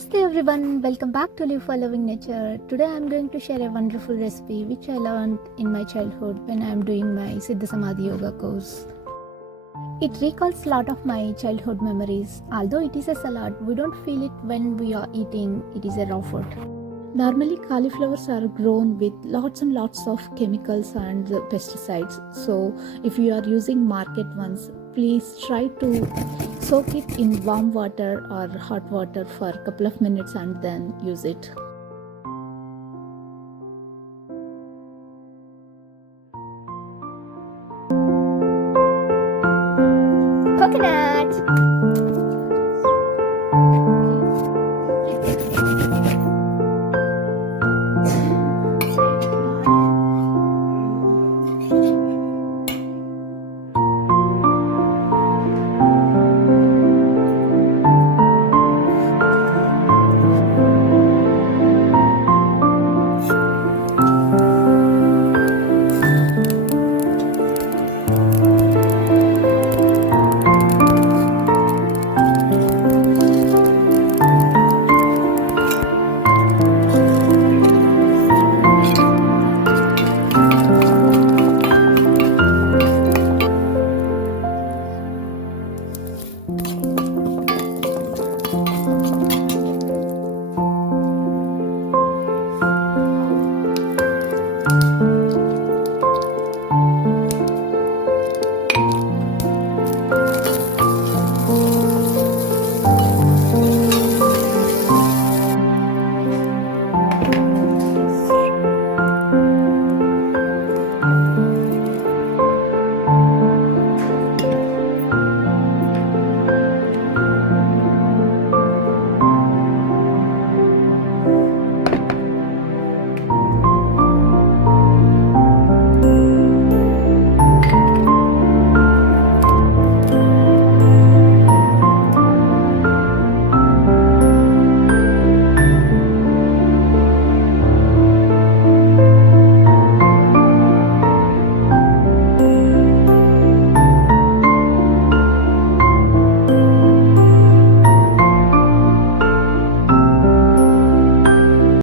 Namaste everyone, welcome back to Live for Loving Nature. Today I am going to share a wonderful recipe which I learned in my childhood when I am doing my Siddha Samadhi yoga course. It recalls a lot of my childhood memories. Although it is a salad, we don't feel it when we are eating it is a raw food. Normally cauliflowers are grown with lots and lots of chemicals and pesticides. So if you are using market ones, please try to soak it in warm water or hot water for a couple of minutes and then use it.